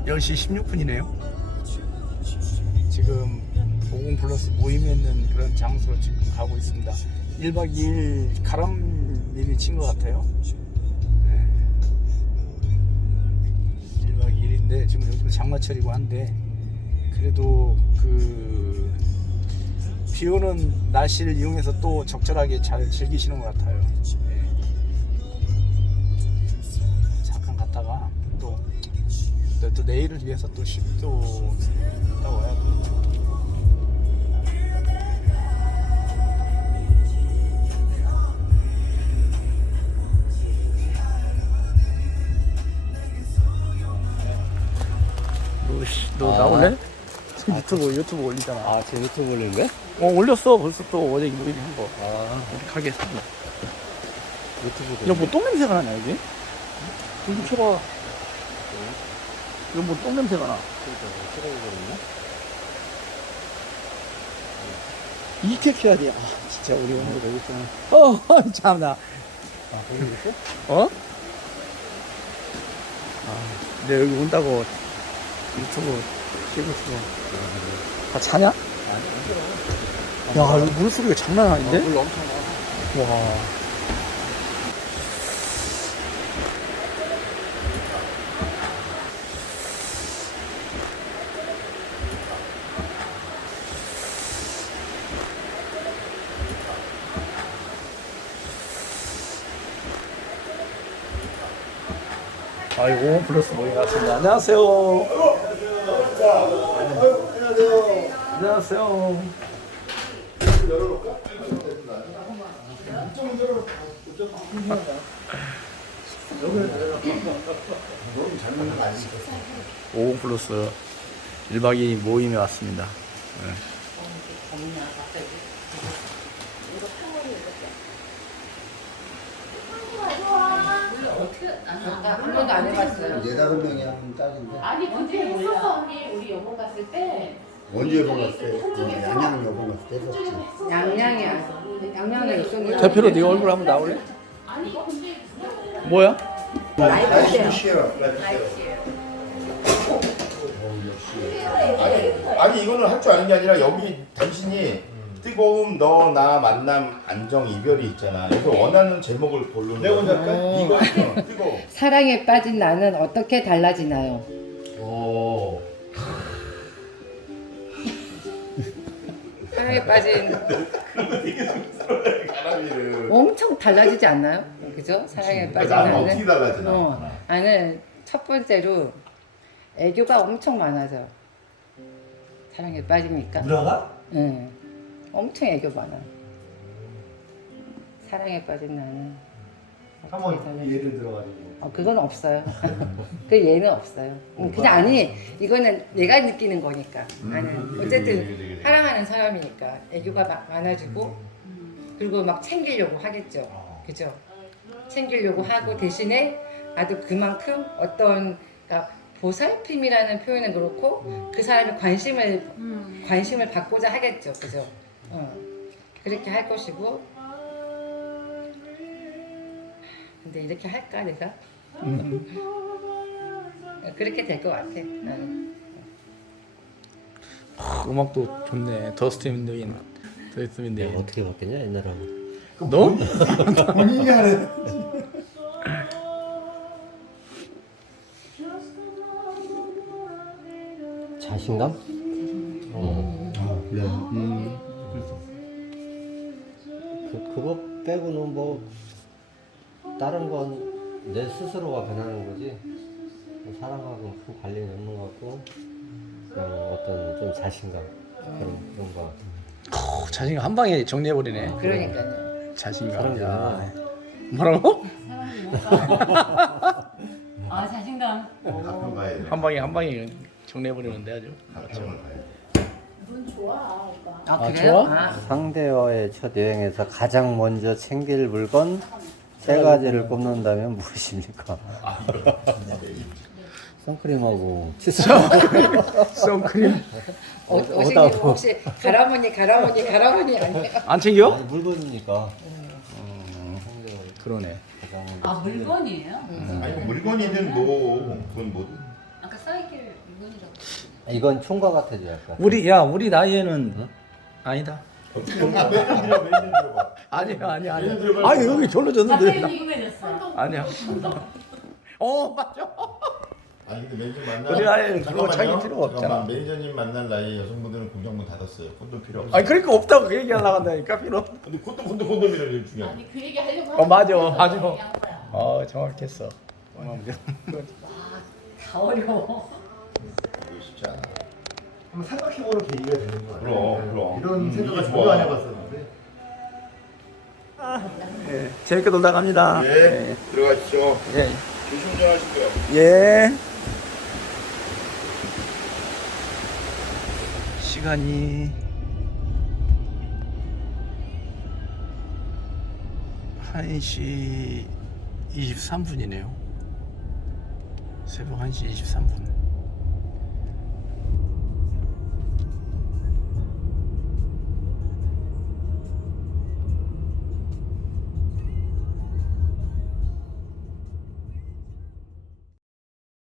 10시 16분이네요. 지금 50 플러스 모임에 있는 그런 장소로 지금 가고 있습니다. 1박 2일 가람님이 친 것 같아요. 1박 2일인데 지금 요즘 장마철이고 한데 그래도 그 비오는 날씨를 이용해서 또 적절하게 잘 즐기시는 것 같아요. 잠깐 갔다가 또 내일을 위해서 또 또 갔다 와야 돼. 너 나올래? 유튜브 올리잖아. 아, 제 유튜브 올린 거야? 올렸어. 벌써 또 어제 모임 한 거. 우리 가게 했어. 유튜브. 야, 뭐 똥냄새가 나냐, 여기? 좀 쳐봐. 이거 뭐 똥냄새가 나. 이렇게 켜야 돼. 진짜 우리 오늘 여기 있잖아. 참나. 거기 있어? 근데 여기 온다고 유튜브 찍고 있어. 다 자냐? 야, 여기 물소리가 장난 아닌데? 물 엄청 나. 와. 아이고, 플러스 모임 왔습니다. 안녕하세요. 안녕하세요. 오공 플러스 1박 2일 모임에 왔습니다. 한 번도 안 해봤어요. 4-5명이 하는 짝인데 아니 언제 했었어 언니 우리 여보 갔을 때. 언제 여봉 갔을 때? 양양 여봉 갔을 때 했었지. 양양에 있었는데. 대표로 네 얼굴 한번 나올래? 아니 근데 뭐야? 아니 이거는 할 줄 아는 게 아니라 여기 당신이 뜨거움 너 나 만남 안정 이별이 있잖아. 그래서 원하는 제목을 고르는 내가 먼저 할까? 이거 뜨거움. 사랑에 빠진 나는 어떻게 달라지나요? 오. 사랑에 빠진 가람이를. 엄청 달라지지 않나요? 그죠? 사랑에 빠진 나는 나는. 어떻게 달라지나? 나는 첫 번째로 애교가 엄청 많아져. 사랑에 빠지니까. 누나가? 응. 엄청 애교 많아. 사랑에 빠진 나는. 한번 예를 들어가지고. 그건 없어요. 그 예는 없어요. 그냥 아니 이거는 내가 느끼는 거니까. 나는 어쨌든 사랑하는 사람이니까 애교가 많아지고 그리고 막 챙기려고 하겠죠. 그죠? 챙기려고 하고 대신에 나도 그만큼 어떤 그러니까 보살핌이라는 표현은 그렇고 그 사람이 관심을 받고자 하겠죠. 그죠? 그렇게 할 것이고. 근데 이렇게 할까 내가? 그렇게 될 것 같아. 나는. 음악도 좋네. 더스트 인더인. 어떻게 바뀌냐, 옛날하고. 너? 본인이 하는. 자신감? 그래. 그거 빼고는 뭐, 다른 건 내 스스로가 변하는 거지. 사람하고 큰 관련이 없는 것 같고, 그냥 어떤 좀 자신감. 그런 거 같아. 자신감 한 방에 정리해버리네. 그러니까요. 자신감. 야. 사람들은 뭐라고? 아 자신감. 가끔 가야 돼. 한 방에 정리해버리는데 아주. 가끔은 가야 돼. 아 그래요? 좋아? 아, 상대와의 첫 여행에서 가장 먼저 챙길 물건 세 가지를 꼽는다면 무엇입니까? 선크림하고 칫솔. 선크림. 어생님 혹시 가라머니 아니에요? 안 챙겨? 아니, 물건이니까. 그러네. 가장 아 물건이에요? 아니 물건이든 뭐 그건 뭐든. 아까 사이길 이건 총각 같아져 약간. 우리 나이에는 응? 아니다. 매년 들어봐. 아니야. 매년 들어봐. 아 여기 절로 졌는데. 궁금해졌어. 아니야. 맞아. 아니 근데 매니저 만나. 우리 나이에는 그거 잠깐만요. 자기 필요가 없잖아. 잠깐만, 매니저님 만날 나이 여성분들은 공장문 닫았어요. 콘돔 필요 없어. 아니 그러니까 없다고 그 얘기 하려고 한다니까 필요. 근데 콘돔이라는 게 중요해. 아니 그 얘기 하려고 맞아. 정확했어. 다 어려워. 이거 쉽지 않아. 한번 생각해보는 계기가 되는 거 같아요. 그럼. 이런 생각을 이게 전혀 좋아. 안 해봤었는데. 재밌게 놀다 갑니다. 예. 들어가시죠. 예. 조심 운전하시고요. 예. 시간이 1시 23분이네요. 새벽 1시 23분.